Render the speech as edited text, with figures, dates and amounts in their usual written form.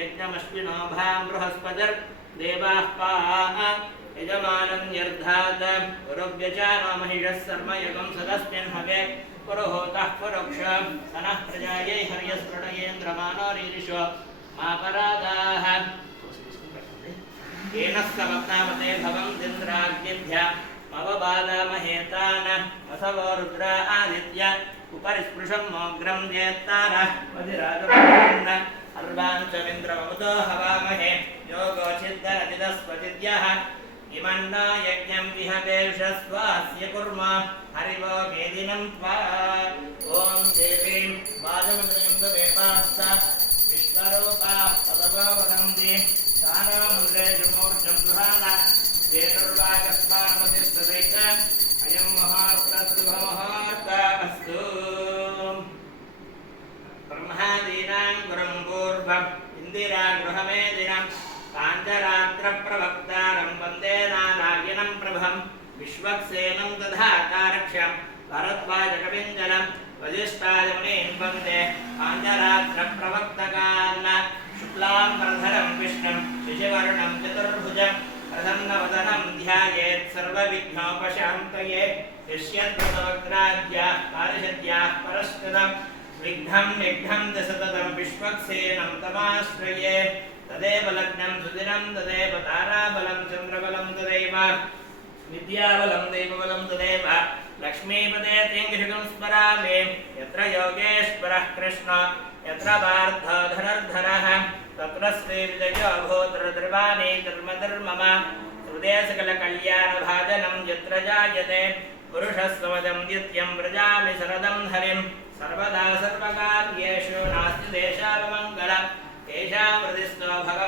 यज्ञमश्विनो भां बृहस्पतिर्देवाः पाः यजमानं यर्धात् पुरुव्यचानो महिषः सर्मयुगं सदस्मिन् हवे पुरुहूतः पुरुक्ष सनः प्रजायै हर्यस्पृणयेन्द्रमानो रीरिषो मापरादाः येन समग्नामते भवन्तीन्द्राग्निभ्यः मवबाधामहेतान् असवो रुद्रा आदित्य उपरि स्पृशं मोग्रं जेत्तारः वधिराजपन् अर्वाञ्चमिन्द्रममुतो हवामहे योगोचिद्दरचिदस्वचिद्यः इमन्नो यज्ञं विहवेषस्वास्य कुर्म हरिवो मेदिनं त्वा ॐ देवीं वाजमन्द्रं देवास्ता विश्वरूपा पदवो वदन्ति सानामुद्रेषु मूर्छं सुहाना देतुर्वागस्मानमतिस्तदैत अयं मुहूर्तस्तुभमुहूर्तमस्तु ब्रह्मादीनां गुरुं पूर्वम् इन्दिरागृहमेदिनं पाञ्चरात्रप्रवक्तारं वन्दे नारायणं प्रभं विश्वक्सेनं दधाकारक्षं भरद्वाजकविञ्जनं वसिष्ठादिमुनीन् वन्दे पाञ्चरात्रप्रवक्तकान् शुक्लाम्बरधरं विष्णुं शशिवर्णं चतुर्भुजं प्रसन्नवदनं ध्यायेत् सर्वविघ्नोपशान्तये यस्यद्भुतवक्त्राद्याः पारिषद्याः परस्कृतं विघ्नं सततं विश्वक्सेनं तमाश्रये तदेव लग्नं सुदिनं तदेव ताराबलं चन्द्रबलं तदेव विद्याबलं देवबलं तदेव लक्ष्मीपदे तेङ्गिषुकं स्मरामि यत्र योगेश्वरः कृष्ण यत्र पार्थो धनुर्धरः तत्र श्रीविजयो भूतृर्वाणी धर्मधर्मम हृदे सकलकल्याणभाजनं यत्र जायते पुरुषस्वमजं नित्यं व्रजामि शरदं हरिं सर्वदा सर्वकार्येषु नास्ति देशावमङ्गलं तेषां हृदिस्थो भगवान्